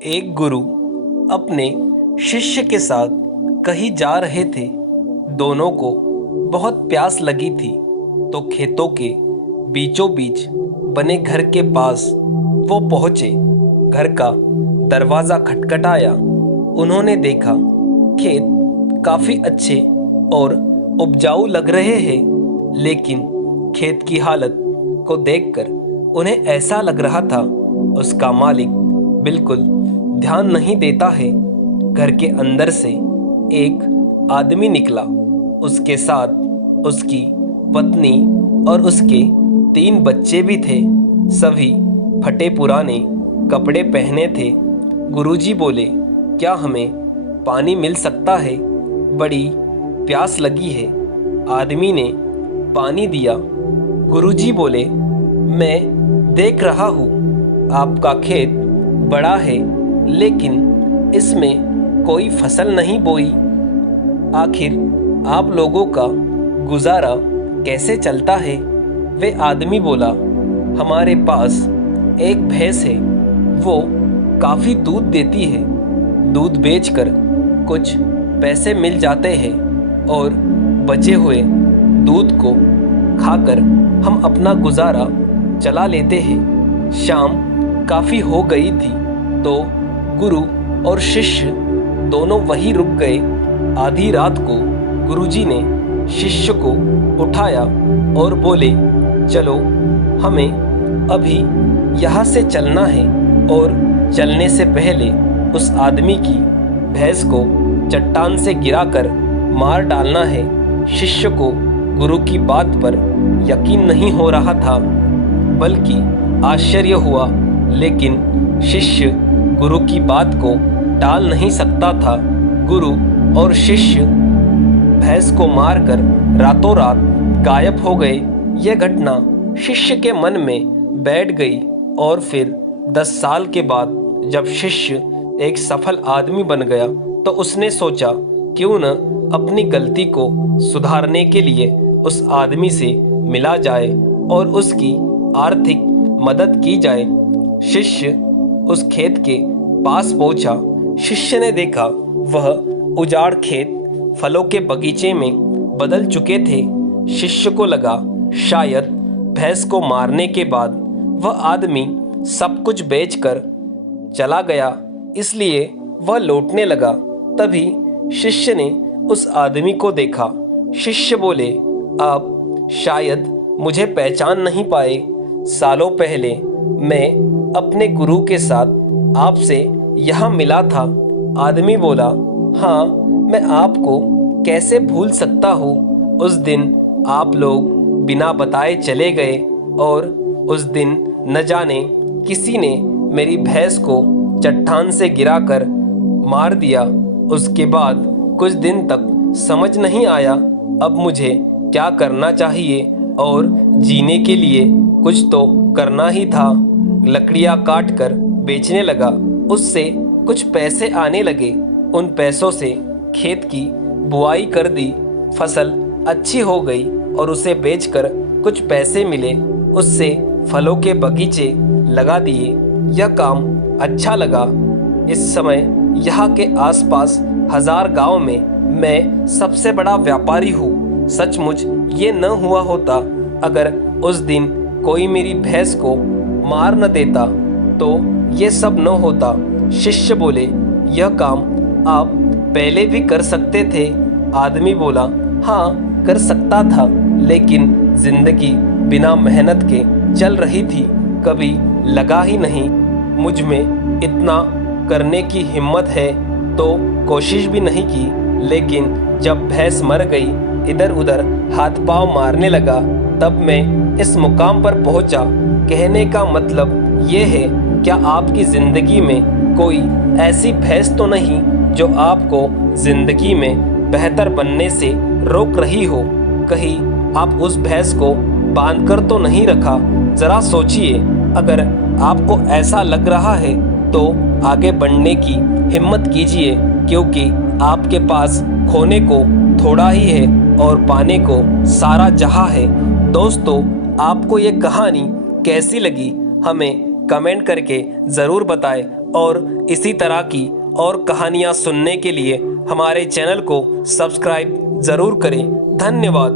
एक गुरु अपने शिष्य के साथ कहीं जा रहे थे। दोनों को बहुत प्यास लगी थी, तो खेतों के बीचों बीच बने घर के पास वो पहुंचे। घर का दरवाज़ा खटखटाया। उन्होंने देखा खेत काफ़ी अच्छे और उपजाऊ लग रहे हैं, लेकिन खेत की हालत को देखकर उन्हें ऐसा लग रहा था उसका मालिक बिल्कुल ध्यान नहीं देता है। घर के अंदर से एक आदमी निकला। उसके साथ उसकी पत्नी और उसके 3 बच्चे भी थे। सभी फटे पुराने कपड़े पहने थे। गुरुजी बोले, क्या हमें पानी मिल सकता है? बड़ी प्यास लगी है। आदमी ने पानी दिया। गुरुजी बोले, मैं देख रहा हूँ आपका खेत बड़ा है, लेकिन इसमें कोई फसल नहीं बोई। आखिर आप लोगों का गुजारा कैसे चलता है? वे आदमी बोला, हमारे पास एक भैंस है, वो काफ़ी दूध देती है। दूध बेचकर कुछ पैसे मिल जाते हैं और बचे हुए दूध को खाकर हम अपना गुजारा चला लेते हैं। शाम काफ़ी हो गई थी, तो गुरु और शिष्य दोनों वहीं रुक गए। आधी रात को गुरुजी ने शिष्य को उठाया और बोले, चलो हमें अभी यहाँ से चलना है, और चलने से पहले उस आदमी की भैंस को चट्टान से गिराकर मार डालना है। शिष्य को गुरु की बात पर यकीन नहीं हो रहा था, बल्कि आश्चर्य हुआ, लेकिन शिष्य गुरु की बात को टाल नहीं सकता था। गुरु और शिष्य भैंस को मारकर रातों रात गायब हो गए। यह घटना शिष्य के मन में बैठ गई, और फिर 10 साल के बाद जब शिष्य एक सफल आदमी बन गया, तो उसने सोचा, क्यों न अपनी गलती को सुधारने के लिए उस आदमी से मिला जाए और उसकी आर्थिक मदद की जाए। शिष्य उस खेत के पास पहुंचा। शिष्य ने देखा वह उजाड़ खेत फलों के बगीचे में बदल चुके थे। शिष्य को लगा शायद भैंस को मारने के बाद वह आदमी सब कुछ बेचकर चला गया, इसलिए वह लौटने लगा। तभी शिष्य ने उस आदमी को देखा। शिष्य बोले, आप शायद मुझे पहचान नहीं पाए। सालों पहले मैं अपने गुरु के साथ आपसे यहाँ मिला था। आदमी बोला, हाँ, मैं आपको कैसे भूल सकता हूँ। उस दिन आप लोग बिना बताए चले गए, और उस दिन न जाने किसी ने मेरी भैंस को चट्टान से गिराकर मार दिया। उसके बाद कुछ दिन तक समझ नहीं आया अब मुझे क्या करना चाहिए, और जीने के लिए कुछ तो करना ही था। लकड़ियाँ काट कर बेचने लगा। उससे कुछ पैसे आने लगे। उन पैसों से खेत की बुआई कर दी। फसल अच्छी हो गई और उसे बेचकर कुछ पैसे मिले। उससे फलों के बगीचे लगा दिए। यह काम अच्छा लगा। इस समय यहाँ के आसपास 1000 गांव में मैं सबसे बड़ा व्यापारी हूँ। सचमुच ये न हुआ होता, अगर उस दिन कोई मेरी भैंस को मार न देता, तो ये सब न होता। शिष्य बोले, यह काम आप पहले भी कर सकते थे। आदमी बोला, हाँ, कर सकता था, लेकिन जिंदगी बिना मेहनत के चल रही थी, कभी लगा ही नहीं। मुझ में इतना करने की हिम्मत है तो कोशिश भी नहीं की, लेकिन जब भैंस मर गई, इधर उधर हाथ पांव मारने लगा, तब मैं इस मुकाम पर पहुंचा। कहने का मतलब ये है, क्या आपकी जिंदगी में कोई ऐसी भैंस तो नहीं जो आपको जिंदगी में बेहतर बनने से रोक रही हो? कहीं आप उस भैंस को बांध कर तो नहीं रखा? जरा सोचिए। अगर आपको ऐसा लग रहा है तो आगे बढ़ने की हिम्मत कीजिए, क्योंकि आपके पास खोने को थोड़ा ही है और पाने को सारा जहां है। दोस्तों, आपको ये कहानी कैसी लगी हमें कमेंट करके ज़रूर बताएं, और इसी तरह की और कहानियाँ सुनने के लिए हमारे चैनल को सब्सक्राइब ज़रूर करें। धन्यवाद।